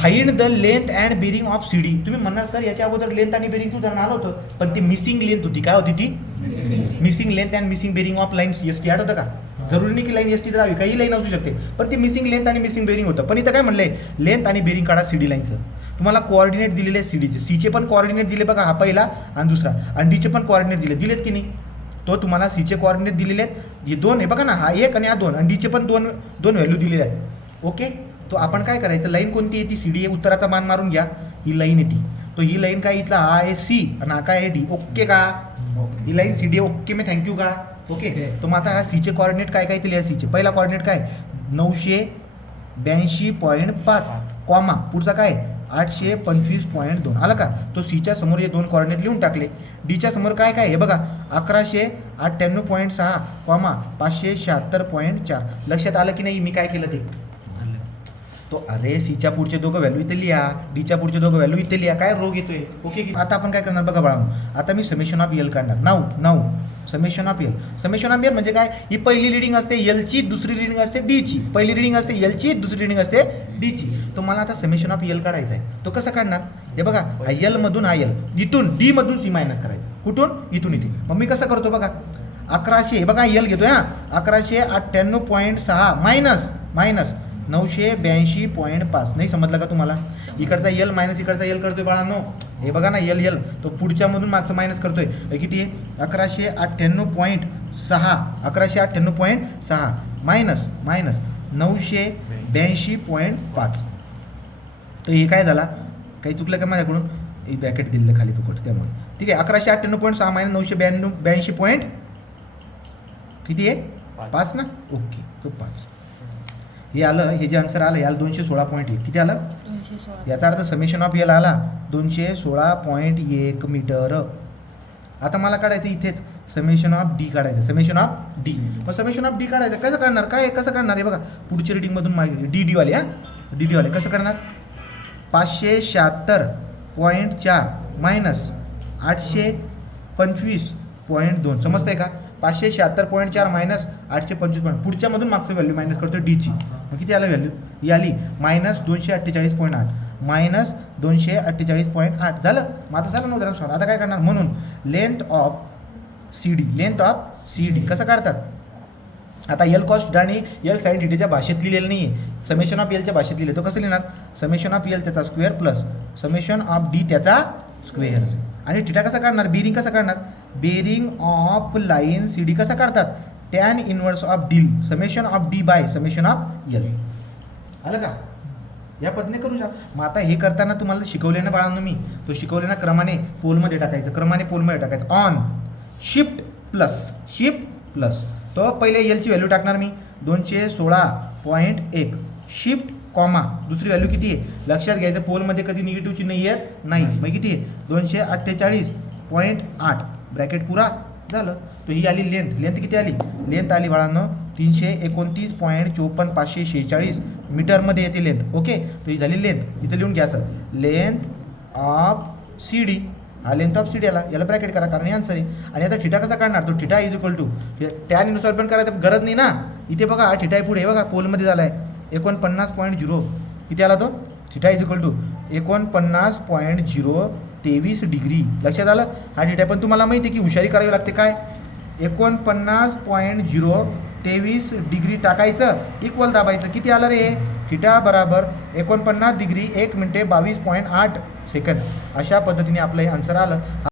Find the length and bearing of C D. तुम्ही म्हणणार sir याच्या अगोदर लेंथ आणि बेरिंग उदाहरण आलं होतं, पण ती मिसिंग लेंथ होती. काय होती ती? Missing length and missing bearing of lines S T. आठवतं का? जरुरी नाही की लाईन एस टी राहावी, काही लाईन असू शकते, पण ती मिसिंग लेंथ आणि मिसिंग बेरिंग होतं. पण इथं काय म्हणलंय, लेंथ आणि बेरिंग काढा सी डी लाईनचं. तुम्हाला कोऑर्डिनेट दिलेले आहेत सी डीचे. सीचे पण कोऑर्डिनेट दिले बघा, हा पहिला आणि दुसरा, आणि डीचे पण कोऑर्डिनेट दिलेत की नाही? तो तुम्हाला सीचे कोऑर्डिनेट दिलेले आहेत, हे दोन आहे बघा ना, हा एक आणि हा दोन, आणि डीचे पण दोन व्हॅल्यू दिलेले आहेत. ओके, तो आपण काय करायचं, लाईन कोणती येते? C D. उत्तराचा मान मारून घ्या, ही लाईन येते. तो ही लाईन काय, इथला हा आहे सी आणि हा काय आहे डी. ओके का? ही लाईन सी डी ओके मी थँक्यू का? ओके. तो मग आता हा सीचे कोऑर्डिनेट काय काय दिले आहे? सीचे पहिला कोऑर्डिनेट काय, 982.5 कॉमा पुढचा काय 825.2. आलं का? तो सीच्या समोर हे दोन कोऑर्डिनेट लिहून टाकले. डीच्या समोर काय काय हे बघा, 1198.6 कॉमा 576.4. लक्षात आलं की नाही मी काय केलं ते? तो अरे सीच्या पुढचे दोघं व्हॅल्यू इथे लिहा, डीच्या पुढचे दोघं व्हॅल्यू इथे लिहा. काय रोग येतोय? ओके. आता आपण काय करणार बघा बाळांनो, आता मी समेशन ऑफ एल काढणार. नाव summation of L. Summation of L म्हणजे काय, ही पहिली रिडिंग असते एलची, दुसरी रिडिंग असते डीची. पहिली रिडिंग असते एलची, दुसरी रिडिंग असते डीची. तो मला आता समेशन ऑफ एल काढायचा आहे. तो कसा काढणार? हे बघा, हा एल मधून हा एल, इथून डी मधून सी मायनस करायचं. कुठून? इथून इथे. मग मी कसं करतो बघा, 1100 बघा एल घेतोय हा, 1198.6 मायनस 982.5. नाही समजलं का तुम्हाला? इकडचा एल मायनस इकडचा एल करतोय बाळांनो. हे बघा ना, एल तो पुढच्या मधून मागचं मायनस करतोय. किती आहे? 1198.6 1198.6 मायनस 982.5. तर हे काय झाला, काही चुकलं का माझ्याकडून? एक ब्रॅकेट दिलेलं खाली फुकट, त्यामुळे ठीक आहे. 1198.6 मायनस 982.5 किती आहे? 5 ना. ओके, तो 5 हे आलं. हे जे आन्सर आलं याला 216.1. किती आलं? 216. याचा अर्थ समेशन ऑफ एल आला 216.1 मीटर. आता मला काढायचं इथेच समेशन ऑफ डी काढायचं. Summation of D. मग समेशन ऑफ डी काढायचं कसं काढणार? काय कसं काढणार आहे बघा, पुढच्या रिडिंगमधून मागे डी वाले. हा डी वाले कसं काढणार? 576.4 मायनस 825.2. समजतंय का? 576.4 मायनस 825. पुढच्यामधून मागचं व्हॅल्यू मायनस करतो डीची. मग किती आलं व्हॅल्यू? ही आली मायनस 248.8 मायनस 248.8 झालं. मग आता झालं नव्हतं सॉरी. आता काय करणार? म्हणून लेंथ ऑफ सी डी कसं काढतात? आता एल कॉस्ट आणि एल साईन डीच्या भाषेत लिहिलेलं नाही आहे, समेशन ऑफ एलच्या भाषेत लिहिलं. तो कसं लिहिणार? समेशन ऑफ एल त्याचा square plus summation of D त्याचा स्क्वेअर. आणि थिटा कसा काढणार? बेरिंग कसं काढणार? Bearing of line C D कसा काढतात? Tan inverse of D summation of D by summation of L. आलं का? या पद्धतीने करू शकता. मग आता हे करताना तुम्हाला शिकवले ना बाळांनो मी, तो शिकवले ना क्रमाने पोलमध्ये टाकायचं. ऑन शिफ्ट प्लस तो पहिले एलची व्हॅल्यू टाकणार मी 216.1 शिफ्ट कॉमा दुसरी व्हॅल्यू किती आहे लक्षात घ्यायचं. पोलमध्ये कधी निगेटिव्ह चिन्ह येत नाही. मग किती आहे? 248.8 ब्रॅकेट पुरा झालं. तो ही आली लेंथ किती आली? लेंथ आली बाळांनो 329.54 546 मीटरमध्ये येते लेंथ. ओके, तो ही झाली लेंथ. इथं लिहून घ्यायचं लेंथ ऑफ सी डी. हा लेंथ ऑफ सी डी याला ब्रॅकेट करा, कारण हे आन्सर आहे. आणि आता थिटा कसा काढणार? तो theta is equal to tan inverse पण करायचं गरज नाही ना. इथे बघा हा थिटा पुढे बघा पोलमध्ये झाला आहे 49.0. किती आला तो? Theta is equal to 49.023 degree. लक्षात आलं? हा थिटा पण तुम्हाला माहिती आहे की हुशारी करावी लागते. काय 49.023 डिग्री टाकायचं इक्वल दाबायचं. किती आलं रे? थिटा बराबर 49 डिग्री 1 मिनिटे 22.8 सेकंद. अशा पद्धतीने आपलं हे आन्सर आलं.